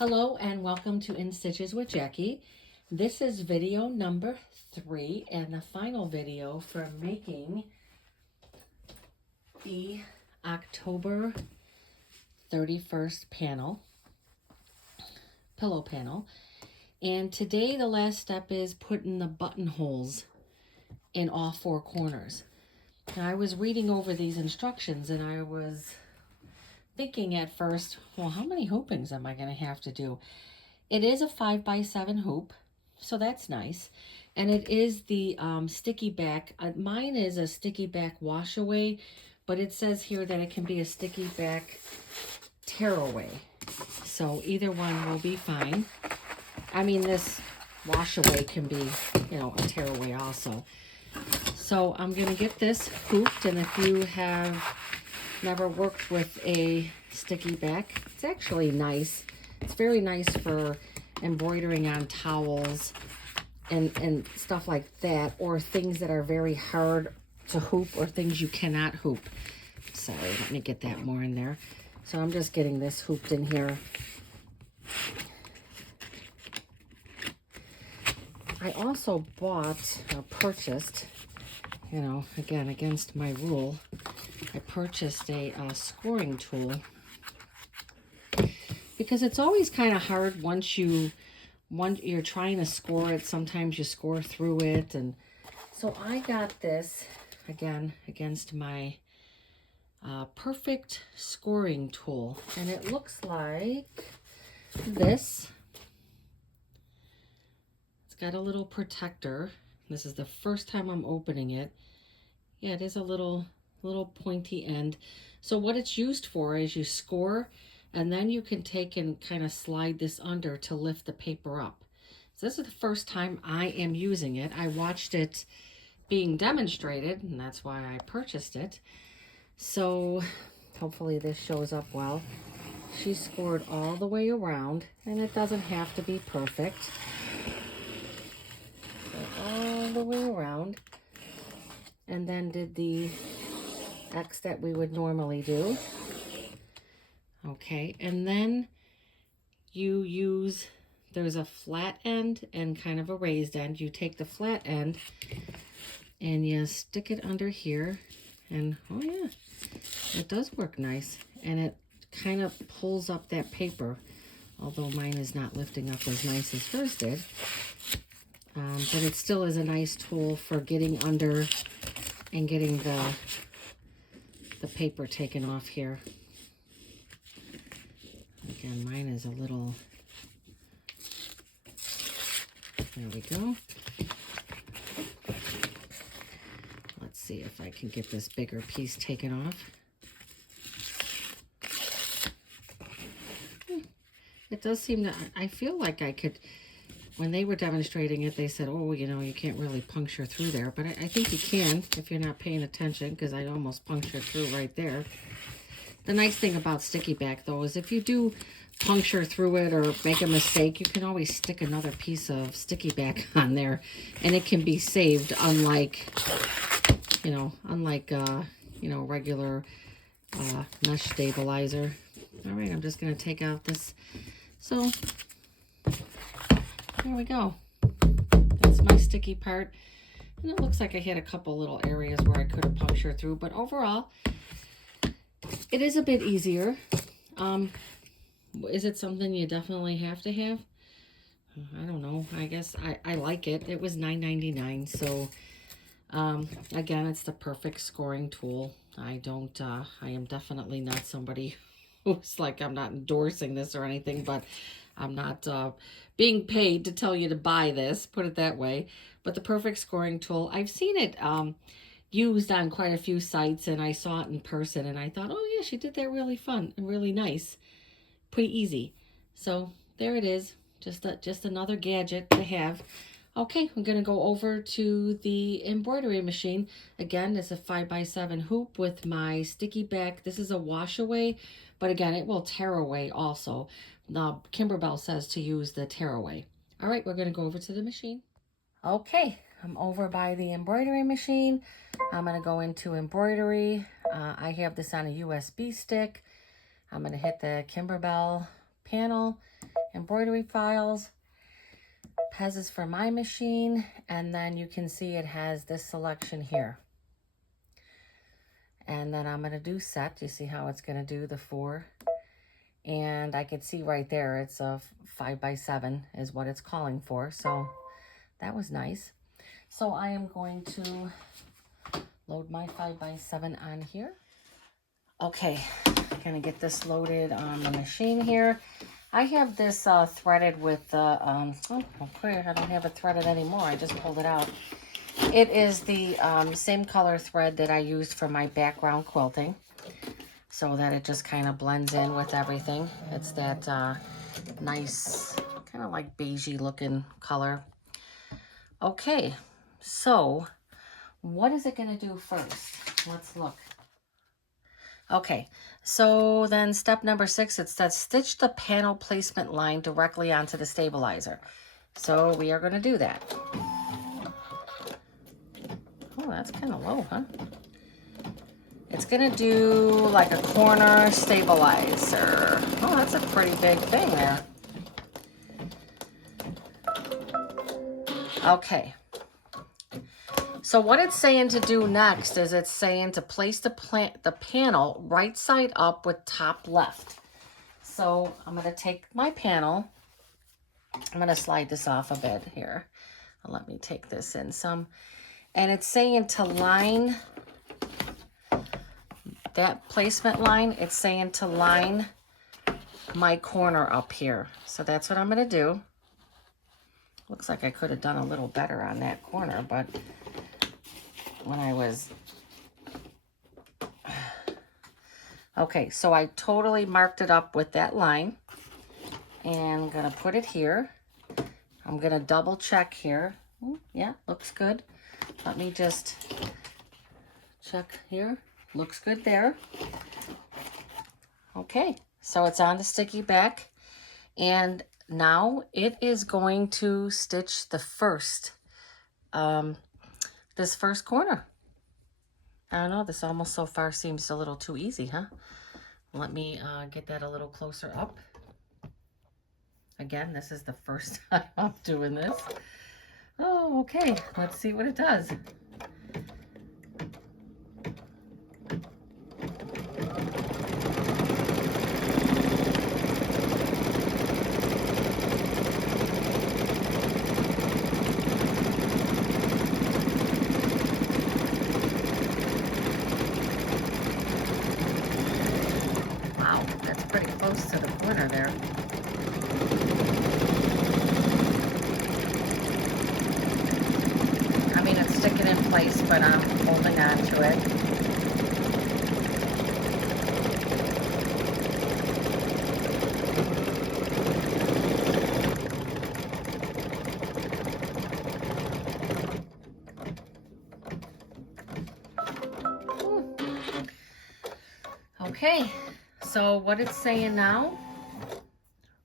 Hello and welcome to In Stitches with Jackie. This is video number 3 and the final video for making the October 31st pillow panel. And today the last step is putting the buttonholes in all 4 corners. And I was reading over these instructions and I was thinking at first, well, how many hoopings am I going to have to do? It is a 5x7 hoop, so that's nice. And it is the sticky back. Mine is a sticky back wash away, but it says here that it can be a sticky back tear away. So either one will be fine. I mean, this wash away can be, a tear away also. So I'm going to get this hooped, and if you have never worked with a sticky back, it's actually nice. It's very nice for embroidering on towels and stuff like that, or things that are very hard to hoop or things you cannot hoop. Sorry, let me get that more in there. So I'm just getting this hooped in here. I also bought or purchased, again, against my rule, I purchased a scoring tool because it's always kind of hard once you're trying to score it. Sometimes you score through it, and so I got this again against my perfect scoring tool, and it looks like this. It's got a little protector. This is the first time I'm opening it. Yeah, it is a little pointy end. So what it's used for is you score, and then you can take and kind of slide this under to lift the paper up. So this is the first time I am using it. I watched it being demonstrated, and that's why I purchased it. So hopefully this shows up well. She scored all the way around, and it doesn't have to be perfect. So all the way around, and then did the X that we would normally do. Okay, and then you use, there's a flat end and kind of a raised end. You take the flat end and you stick it under here, and oh yeah, it does work nice, and it kind of pulls up that paper, although mine is not lifting up as nice as hers did. But it still is a nice tool for getting under and getting the paper taken off here. Again, mine is a little, there we go. Let's see if I can get this bigger piece taken off. It does seem that, I feel like I could, when they were demonstrating it, they said, oh, you can't really puncture through there. But I think you can if you're not paying attention, because I almost punctured through right there. The nice thing about sticky back, though, is if you do puncture through it or make a mistake, you can always stick another piece of sticky back on there, and it can be saved, unlike regular mesh stabilizer. All right, I'm just going to take out this. So there we go. That's my sticky part. And it looks like I hit a couple little areas where I could have punctured through, but overall, it is a bit easier. Is it something you definitely have to have? I don't know. I guess I like it. It was $9.99. So, again, it's the perfect scoring tool. I am definitely not somebody who's like, I'm not endorsing this or anything, but I'm not being paid to tell you to buy this, put it that way. But the perfect scoring tool, I've seen it used on quite a few sites, and I saw it in person, and I thought, oh yeah, she did that really fun and really nice. Pretty easy. So there it is. Just another gadget to have. Okay, I'm going to go over to the embroidery machine. Again, this is a 5x7 hoop with my sticky back. This is a wash away, but again, it will tear away also. Now, Kimberbell says to use the tear away. All right, we're going to go over to the machine. Okay, I'm over by the embroidery machine. I'm going to go into embroidery. I have this on a USB stick. I'm going to hit the Kimberbell panel, embroidery files. Pez is for my machine, and then you can see it has this selection here. And then I'm going to do set. You see how it's going to do the 4. And I could see right there it's a 5x7 is what it's calling for. So that was nice. So I am going to load my 5x7 on here. Okay, I'm going to get this loaded on the machine here. I have this threaded with oh, okay, I don't have it threaded anymore. I just pulled it out. It is the same color thread that I used for my background quilting, so that it just kind of blends in with everything. It's that nice, kind of like beigey looking color. Okay, so what is it going to do first? Let's look. Okay, so then step number 6, it says stitch the panel placement line directly onto the stabilizer. So we are going to do that. Oh, that's kind of low, huh? It's going to do like a corner stabilizer. Oh, that's a pretty big thing there. Okay. So what it's saying to do next is it's saying to place the panel right side up with top left. So I'm going to take my panel. I'm going to slide this off a bit here. Let me take this in some. And it's saying to line that placement line. It's saying to line my corner up here. So that's what I'm going to do. Looks like I could have done a little better on that corner, but when I was... Okay, so I totally marked it up with that line. And I'm going to put it here. I'm going to double check here. Yeah, looks good. Let me just check here. Looks good there. Okay, so it's on the sticky back. And now it is going to stitch the first, this first corner. I don't know, this almost so far seems a little too easy, huh? Let me get that a little closer up. Again, this is the first time I'm doing this. Oh, okay, let's see what it does. Wow, that's pretty close to the corner there. I mean, it's sticking in place, but I'm holding on to it. Okay, so what it's saying now,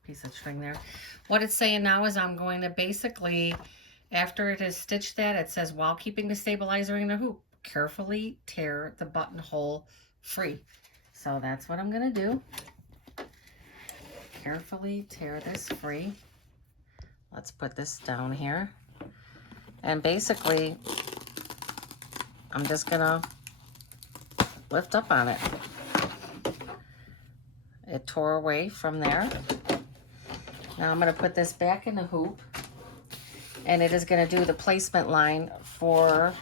piece of string there. What it's saying now is I'm going to basically, after it has stitched that, it says while keeping the stabilizer in the hoop, carefully tear the buttonhole free. So that's what I'm going to do. Carefully tear this free. Let's put this down here. And basically, I'm just going to lift up on it. It tore away from there. Now I'm going to put this back in the hoop, and it is going to do the placement line for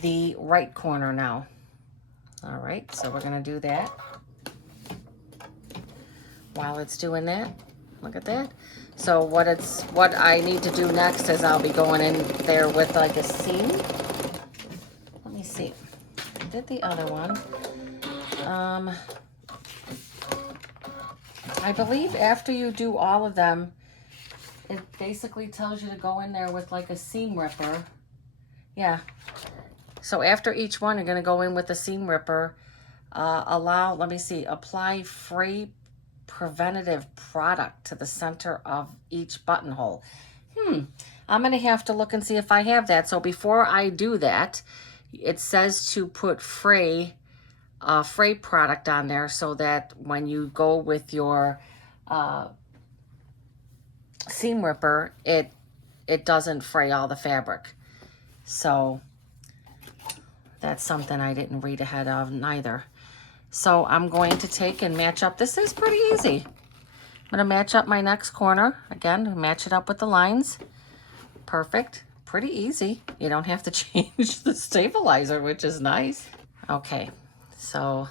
the right corner now. All right, so we're going to do that. While it's doing that, look at that. So what I need to do next is I'll be going in there with like a seam. Let me see. I did the other one. I believe after you do all of them, it basically tells you to go in there with like a seam ripper. Yeah. So after each one, you're going to go in with a seam ripper. Let me see, apply fray preventative product to the center of each buttonhole. I'm going to have to look and see if I have that. So before I do that, it says to put fray product on there so that when you go with your seam ripper, it doesn't fray all the fabric. So that's something I didn't read ahead of neither. So I'm going to take and match up. This is pretty easy. I'm going to match up my next corner. Again, match it up with the lines. Perfect. Pretty easy. You don't have to change the stabilizer, which is nice. Okay, so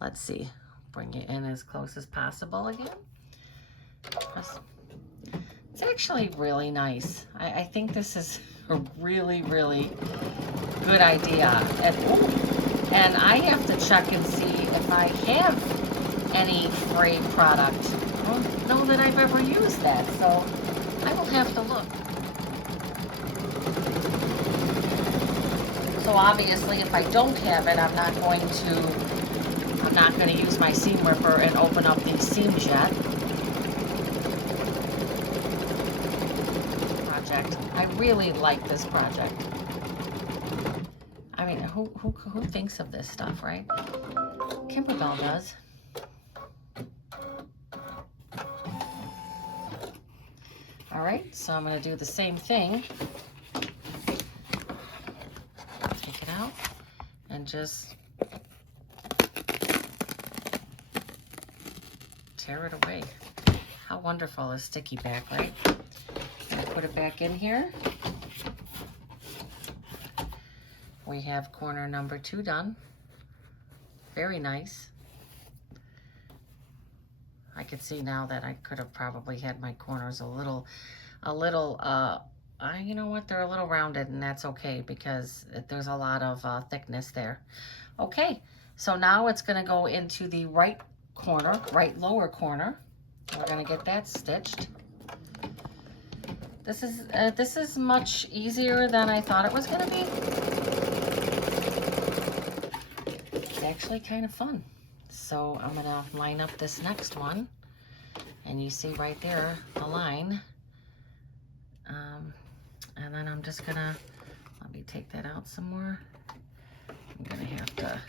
let's see. Bring it in as close as possible again. It's actually really nice. I think this is a really, really good idea. And I have to check and see if I have any fray product. I don't know that I've ever used that, so I will have to look. So obviously, if I don't have it, I'm not going to use my seam ripper and open up these seams yet. Project. I really like this project. I mean, who thinks of this stuff, right? Kimberbell does. All right, so I'm going to do the same thing. Take it out and just tear it away. How wonderful is sticky back, right? And put it back in here. We have corner number 2 done. Very nice. I could see now that I could have probably had my corners a little, you know what, they're a little rounded, and that's okay because there's a lot of thickness there. Okay, so now it's gonna go into the right corner, right lower corner. We're gonna get that stitched. This is much easier than I thought it was gonna be. It's actually kind of fun. So I'm gonna line up this next one, and you see right there the line. And then I'm just gonna, let me take that out some more. I'm gonna have to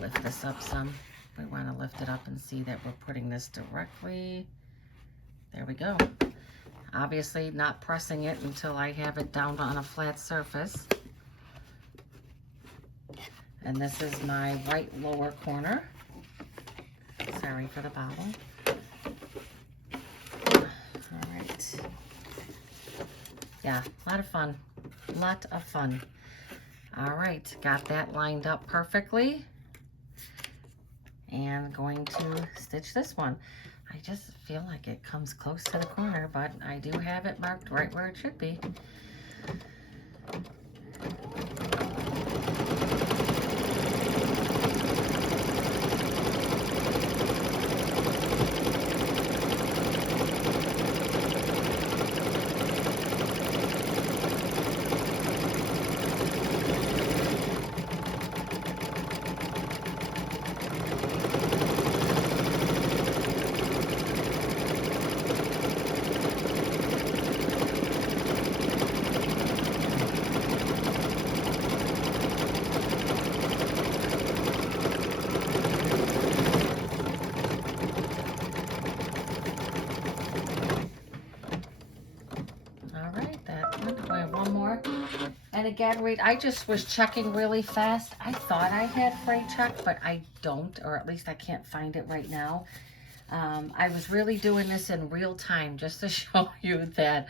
lift this up some. We wanna lift it up and see that we're putting this directly. There we go. Obviously not pressing it until I have it down on a flat surface. And this is my right lower corner. Sorry for the bobble. All right. Yeah, a lot of fun. Lot of fun. All right, got that lined up perfectly. And going to stitch this one. I just feel like it comes close to the corner, but I do have it marked right where it should be. And again, Reed, I just was checking really fast. I thought I had fray check, but I don't, or at least I can't find it right now. I was really doing this in real time just to show you that,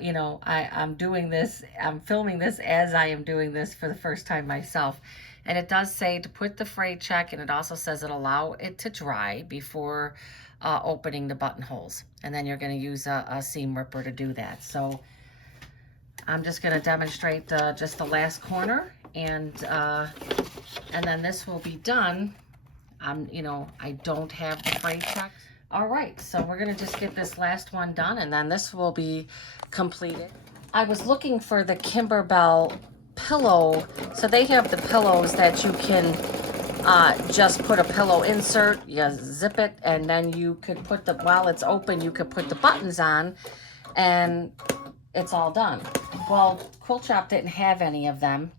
you know, I'm doing this, I'm filming this as I am doing this for the first time myself. And it does say to put the fray check, and it also says it allow it to dry before opening the buttonholes. And then you're going to use a seam ripper to do that. So I'm just going to demonstrate just the last corner, and then this will be done. You know, I don't have the fray check. All right, so we're going to just get this last one done, and then this will be completed. I was looking for the Kimberbell pillow. So they have the pillows that you can just put a pillow insert, you zip it, and then you could put the, while it's open, you could put the buttons on, and it's all done. Well, Quilt Shop didn't have any of them,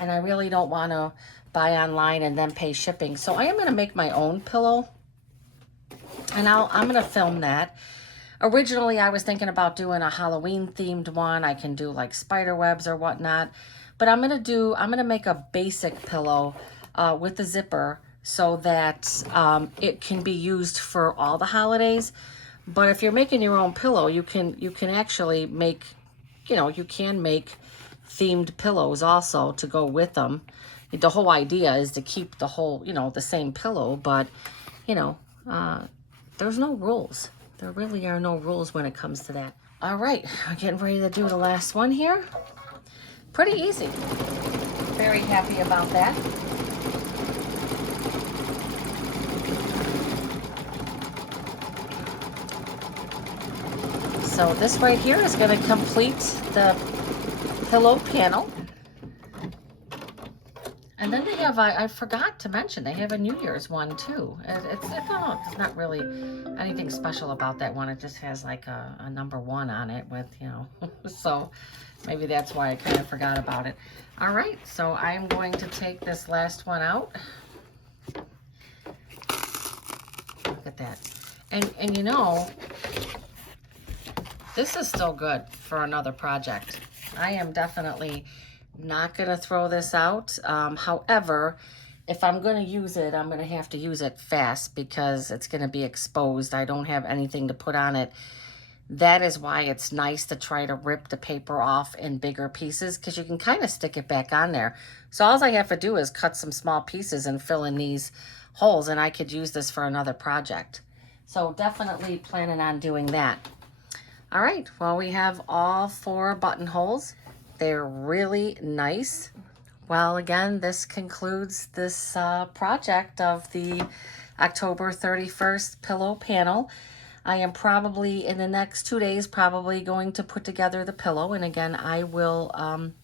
and I really don't want to buy online and then pay shipping. So I am going to make my own pillow. And I'm going to film that. Originally, I was thinking about doing a Halloween themed one. I can do like spider webs or whatnot. But I'm going to make a basic pillow with a zipper so that it can be used for all the holidays. But if you're making your own pillow, you can actually make, you can make themed pillows also to go with them. The whole idea is to keep the whole, the same pillow, but, there's no rules. There really are no rules when it comes to that. All right, I'm getting ready to do the last one here. Pretty easy. Very happy about that. So this right here is going to complete the pillow panel. And then they have, I forgot to mention, they have a New Year's one too. It's not really anything special about that one. It just has like a number 1 on it with, so maybe that's why I kind of forgot about it. All right, so I'm going to take this last one out. Look at that. And this is still good for another project. I am definitely not going to throw this out. However, if I'm going to use it, I'm going to have to use it fast because it's going to be exposed. I don't have anything to put on it. That is why it's nice to try to rip the paper off in bigger pieces because you can kind of stick it back on there. So all I have to do is cut some small pieces and fill in these holes, and I could use this for another project. So definitely planning on doing that. All right, well, we have all 4 buttonholes. They're really nice. Well, again, this concludes this project of the October 31st pillow panel. I am probably, in the next 2 days, probably going to put together the pillow. And again, I will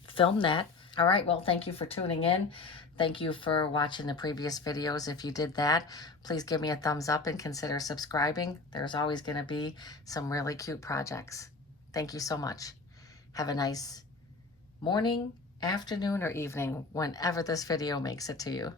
film that. All right, well, thank you for tuning in. Thank you for watching the previous videos. If you did that, please give me a thumbs up and consider subscribing. There's always going to be some really cute projects. Thank you so much. Have a nice morning, afternoon, or evening, whenever this video makes it to you.